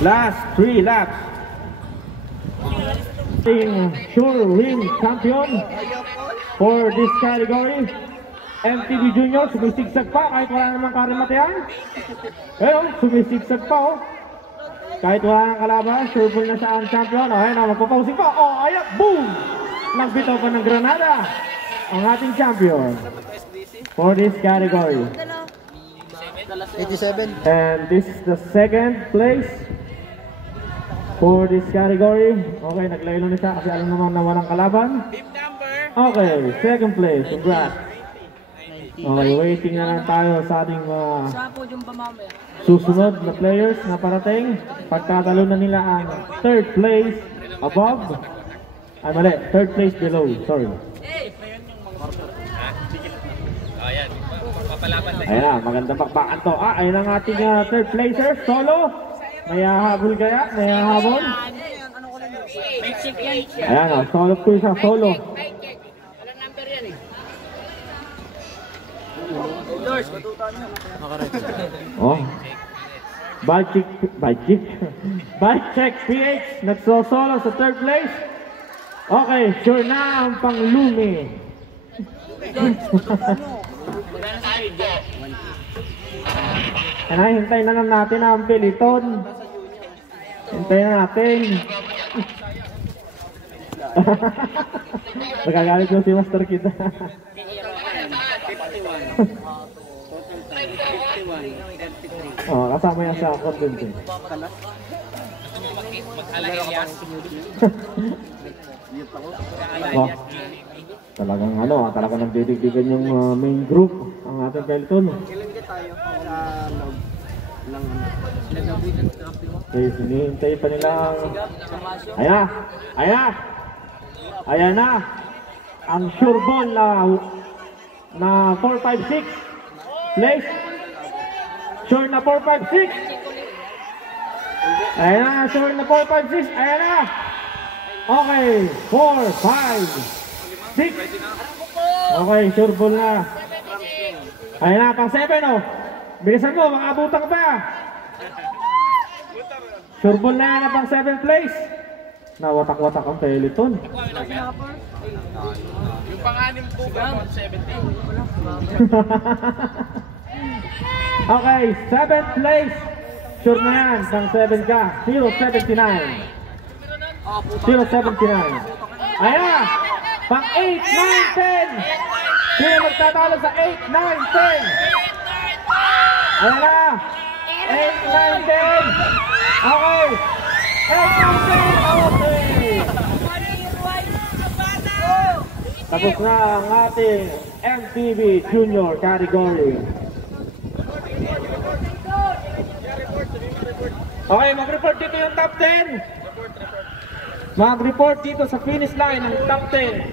Last 3 laps. Sure ring champion for this category. MTV Junior, sumisigsag pa kahit wala namang karimatayan. Sumisigsag pa oh. Kahit wala nang kalaban, sureball na siya ang champion. Ayun na, magpapausing pa. Ayan, boom! Nagbitaw pa ng granada ang ating champion for this category. 87. And this is the second place for this category. Okay, naglaylo na siya kasi alam naman na walang kalaban. Okay, second place. Congrats. Okay, waiting na lang tayo sa ating susunod na players na parating. Pagkatalo na nila ang third place above. Ay mali, third place below. Sorry. Ayan na, magandang bakbakan to. Ayan ang ating third placer, Solo. May habol kaya? May habol? Ayan na, Solo po siya, Solo. Oh. Bike check PH nagsosolo sa third place. Okay, sure na ang panglumi. Hintayin na lang natin ang peliton. Hintayin na natin. Magagalit yung si Master Kita. Kasama yan sa content eh. Talagang nagdidigdigan yung main group ang ating peloton. Okay, sinihintay pa nila. Ayan na ang sure ball na 4-5-6 place. Sure na 4-5-6. Ayan na, sure na 4-5-6. Ayan na. Okay, 4-5-6. Okay, sure ball na. Ayan na, pang 7 oh. Bilisan mo, makabutang pa. Sure ball na yan na pang 7th place. Nawatak-watak ang peloton. Yung pang-anim po ba? 17. Okay, 7th place. Sure na yan, pang 7 ka. 079. Ayan na, pang 8, 9, 10. Sino magtatalo sa 8, 9, 10? Ayan na, 8, 9, 10. Okay, 8, 9, 10. Okay. Tapos na ang ating MTV Junior category. Okay, mag-report dito yung top 10. Mag-report dito sa finish line ng top 10.